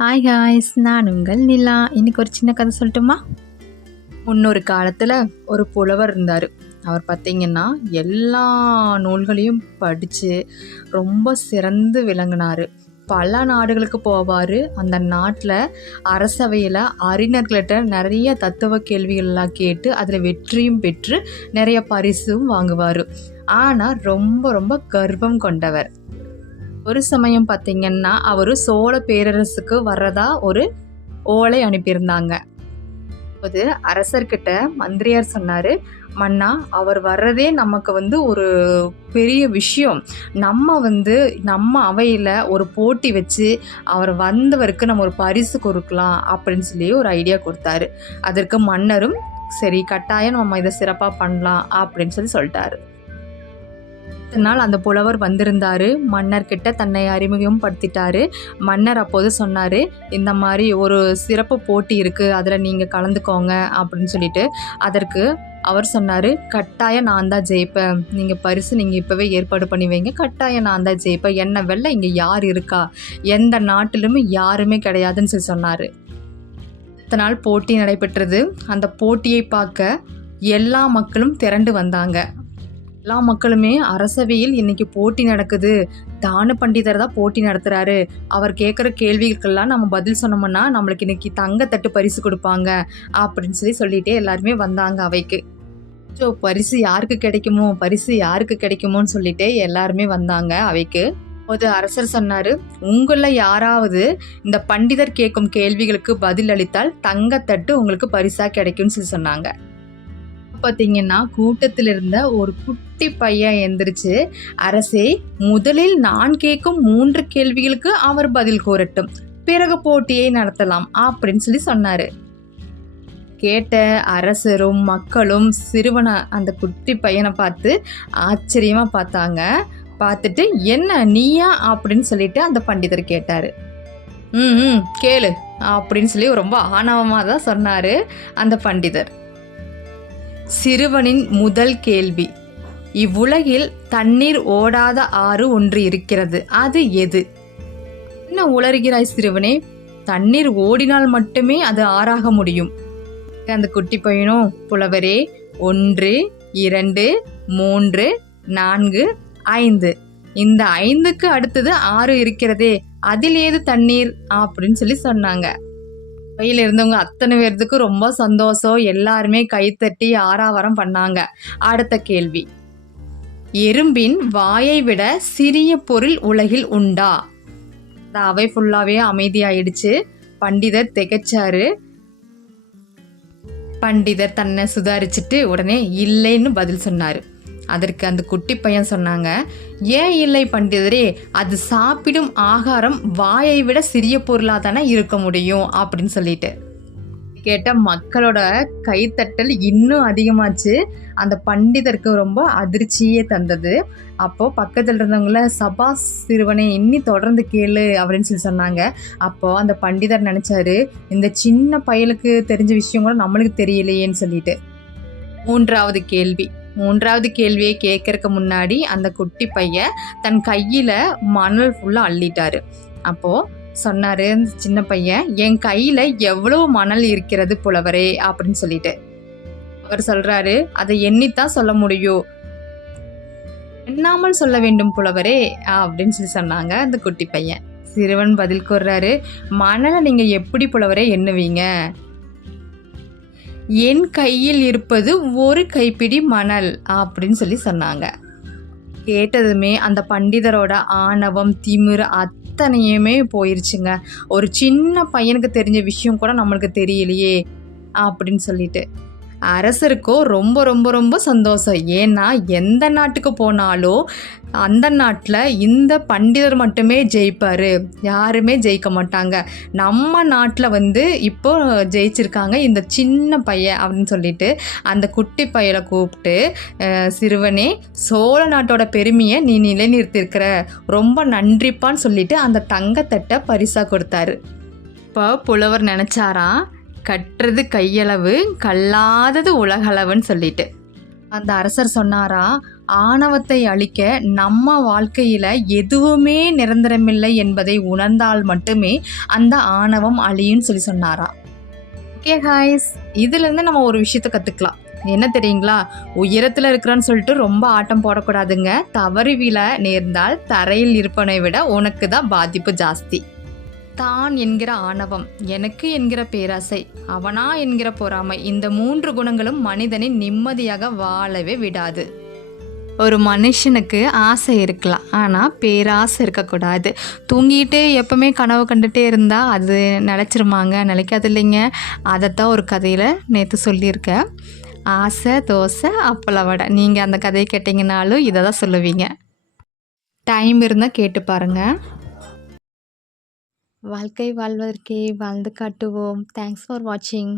Hi guys, நான் உங்கள் நிலா. இன்னைக்கு ஒரு சின்ன கதை சொல்லட்டுமா? முன்னொரு காலத்தில் ஒரு புலவர் இருந்தார். அவர் பார்த்திங்கன்னா எல்லா நூல்களையும் படித்து ரொம்ப சிறந்து விளங்கினார். பல நாடுகளுக்கு போவார். அந்த நாட்டில் அரசவையில் அறிஞர்கள்கிட்ட நிறைய தத்துவ கேள்விகள்லாம் கேட்டு அதில் வெற்றியும் பெற்று நிறைய பரிசும் வாங்குவார். ஆனால் ரொம்ப ரொம்ப கர்வம் கொண்டவர். ஒரு சமயம் பார்த்திங்கன்னா அவர் சோழ பேரரசுக்கு வர்றதா ஒரு ஓலை அனுப்பியிருந்தாங்க. அப்போது அரசர்கிட்ட மந்திரியார் சொன்னார், மன்னா, அவர் வர்றதே நமக்கு ஒரு பெரிய விஷயம். நம்ம அவையில் ஒரு போட்டி வச்சு அவர் வந்தவருக்கு நம்ம ஒரு பரிசு கொடுக்கலாம் அப்படின்னு சொல்லி ஒரு ஐடியா கொடுத்தாரு. அதற்கு மன்னரும் சரி, கட்டாயம் நம்ம இதை சிறப்பாக பண்ணலாம் அப்படின்னு சொல்லிட்டாரு. நாள் அந்த புலவர் வந்திருந்தார். மன்னர்கிட்ட தன்னை அறிமுகம் படுத்திட்டாரு. மன்னர் அப்போது சொன்னார், இந்த மாதிரி ஒரு சிறப்பு போட்டி இருக்குது, அதில் நீங்கள் கலந்துக்கோங்க அப்படின்னு சொல்லிட்டு. அதற்கு அவர் சொன்னார், கட்டாயம் நான் தான் ஜெயிப்பேன், நீங்கள் பரிசு நீங்கள் இப்போவே ஏற்பாடு பண்ணி வைங்க, கட்டாயம் நான் தான் ஜெயிப்பேன், என்ன வெல்ல இங்கே யார் இருக்கா, எந்த நாட்டிலுமே யாருமே கிடையாதுன்னு சொன்னார். அடுத்த நாள் போட்டி நடைபெற்றது. அந்த போட்டியை பார்க்க எல்லா மக்களும் திரண்டு வந்தாங்க. எல்லா மக்களுமே அரசவையில் இன்னைக்கு போட்டி நடக்குது, தானு பண்டிதர் தான் போட்டி நடத்துகிறாரு, அவர் கேட்குற கேள்விகளுக்கெல்லாம் நம்ம பதில் சொன்னோம்னா நம்மளுக்கு இன்னைக்கு தங்கத்தட்டு பரிசு கொடுப்பாங்க அப்படின்னு சொல்லிட்டே எல்லாருமே வந்தாங்க அவைக்கு. பரிசு யாருக்கு கிடைக்குமோன்னு சொல்லிட்டே எல்லாருமே வந்தாங்க அவைக்கு. ஒரு அரசர் சொன்னார், உங்களில் யாராவது இந்த பண்டிதர் கேட்கும் கேள்விகளுக்கு பதில் அளித்தால் தங்கத்தட்டு உங்களுக்கு பரிசாக கிடைக்கும்னு சொன்னாங்க. பார்த்தீங்கன்னா கூட்டத்தில் இருந்த ஒரு குட்டி பையன் எந்திரிச்சு, அரசே, முதலில் நான் கேட்கும் 3 கேள்விகளுக்கு அவர் பதில் கூறட்டும், பிறகு போட்டியை நடத்தலாம் அப்படின்னு சொன்னாரு. கேட்ட அரசரும் மக்களும் சிறுவனை, அந்த குட்டி பையனை பார்த்து ஆச்சரியமா பார்த்தாங்க. பார்த்துட்டு, என்ன நீயா அப்படின்னு சொல்லிட்டு அந்த பண்டிதர் கேட்டாரு. கேளு அப்படின்னு ரொம்ப ஆணவமாக தான் சொன்னாரு அந்த பண்டிதர். சிறுவனின் முதல் கேள்வி, இவ்வுலகில் தண்ணீர் ஓடாத ஆறு ஒன்று இருக்கிறது, அது எது? என்ன உளறுகிறாய் சிறுவனே, தண்ணீர் ஓடினால் மட்டுமே அது ஆறாக முடியும். அந்த குட்டி பையனும், புலவரே, 1 2 3 4 5, இந்த 5க்கு அடுத்தது 6 இருக்கிறதே, அதில் ஏது தண்ணீர் அப்படின்னு சொன்னாங்க. கையில் இருந்தவங்க அத்தனை பேர்த்துக்கு ரொம்ப சந்தோஷம். எல்லாருமே கைத்தட்டி ஆரவாரம் பண்ணாங்க. அடுத்த கேள்வி, எறும்பின் வாயை விட சிறிய பொருள் உலகில் உண்டா? அவை ஃபுல்லாவே அமைதியாயிடுச்சு. பண்டிதர் திகைச்சாரு. பண்டிதர் தன்னை சுதாரிச்சுட்டு உடனே இல்லைன்னு பதில் சொன்னாரு. அதற்கு அந்த குட்டி பையன் சொன்னாங்க, ஏன் இல்லை பண்டிதரே, அது சாப்பிடும் ஆகாரம் வாயை விட சிறிய பொருளாக தானே இருக்க முடியும் அப்படின்னு சொல்லிட்டு. கேட்ட மக்களோட கைத்தட்டல் இன்னும் அதிகமாச்சு. அந்த பண்டிதருக்கு ரொம்ப அதிர்ச்சியே தந்தது. அப்போ பக்கத்தில் இருந்தவங்கள, சபா சிறுவனை, இன்னி தொடர்ந்து கேளு அப்படின்னு சொன்னாங்க. அப்போ அந்த பண்டிதர் நினைச்சாரு, இந்த சின்ன பயலுக்கு தெரிஞ்ச விஷயம் கூட நம்மளுக்கு தெரியலையேன்னு சொல்லிட்டு. மூன்றாவது கேள்வியை கேட்கறதுக்கு முன்னாடி அந்த குட்டி பையன் தன் கையில் மணல் ஃபுல்லாக அள்ளிட்டாரு. அப்போது சொன்னார் சின்ன பையன், என் கையில் எவ்வளவு மணல் இருக்கிறது புலவரே அப்படின்னு சொல்லிட்டு. அவர் சொல்கிறாரு, அதை எண்ணித்தான் சொல்ல முடியும், எண்ணாமல் சொல்ல வேண்டும் புலவரே அப்படின்னு சொன்னாங்க அந்த குட்டி பையன். சிறுவன் பதில் கூறுறாரு, மணலை நீங்கள் எப்படி புலவரே எண்ணுவீங்க? என் கையில் இருப்பது 1 கைப்பிடி மணல் அப்படின்னு சொன்னாங்க. கேட்டதுமே அந்த பண்டிதரோட ஆணவம், திமிரு அத்தனையுமே போயிருச்சுங்க. ஒரு சின்ன பையனுக்கு தெரிஞ்ச விஷயம் கூட நம்மளுக்கு தெரியலையே அப்படின்னு சொல்லிட்டு. அரசருக்கோ ரொம்ப ரொம்ப ரொம்ப சந்தோஷம். ஏன்னா எந்த நாட்டுக்கு போனாலும் அந்த நாட்டில் இந்த பண்டிதர் மட்டுமே ஜெயிப்பார், யாருமே ஜெயிக்க மாட்டாங்க. நம்ம நாட்டில் இப்போ ஜெயிச்சிருக்காங்க இந்த சின்ன பையன் அப்படின்னு சொல்லிட்டு அந்த குட்டி பையனை கூப்பிட்டு, சிறுவனே, சோழ நாட்டோட பெருமையை நீ நிலைநிறுத்திருக்கிற, ரொம்ப நன்றிப்பான்னு சொல்லிட்டு அந்த தங்கத்தட்டை பரிசாக கொடுத்தாரு. இப்போ புலவர் நினச்சாராம், கற்றது கையளவு, கல்லாதது உலகளவுன்னு சொல்லிட்டு. அந்த அரசர் சொன்னாரா, ஆணவத்தை அழிக்க நம்ம வாழ்க்கையில் எதுவுமே நிரந்தரமில்லை என்பதை உணர்ந்தால் மட்டுமே அந்த ஆணவம் அழியும்னு சொல்லி சொன்னாராம். ஓகே ஹாய்ஸ், இதுலேருந்து நம்ம ஒரு விஷயத்தை கற்றுக்கலாம். என்ன தெரியுங்களா? உயரத்தில் இருக்கிறான்னு சொல்லிட்டு ரொம்ப ஆட்டம் போடக்கூடாதுங்க. தவறி விழ நேர்ந்தால் தரையில் இருப்பனை விட உனக்கு தான் பாதிப்பு ஜாஸ்தி. தான் என்கிற ஆணவம், எனக்கு என்கிற பேராசை, அவனா என்கிற பொறாமை, இந்த 3 குணங்களும் மனிதனை நிம்மதியாக வாழவே விடாது. ஒரு மனுஷனுக்கு ஆசை இருக்கலாம், ஆனால் பேராசை இருக்கக்கூடாது. தூங்கிட்டே எப்பவுமே கனவு கண்டுகிட்டே இருந்தால் அது நிலச்சிருமாங்க? நிலைக்காது இல்லைங்க. அதைத்தான் ஒரு கதையில் நேற்று சொல்லியிருக்கேன். ஆசை தோசை அப்பள வடை. நீங்கள் அந்த கதையை கேட்டிங்கனாலும் இதை தான் சொல்லுவீங்க. டைம் இருந்தால் கேட்டு பாருங்கள். வாழ்க்கை வாழ்வதற்கே வாழ்ந்து காட்டுவோம். தேங்க்ஸ் ஃபார் வாட்சிங்.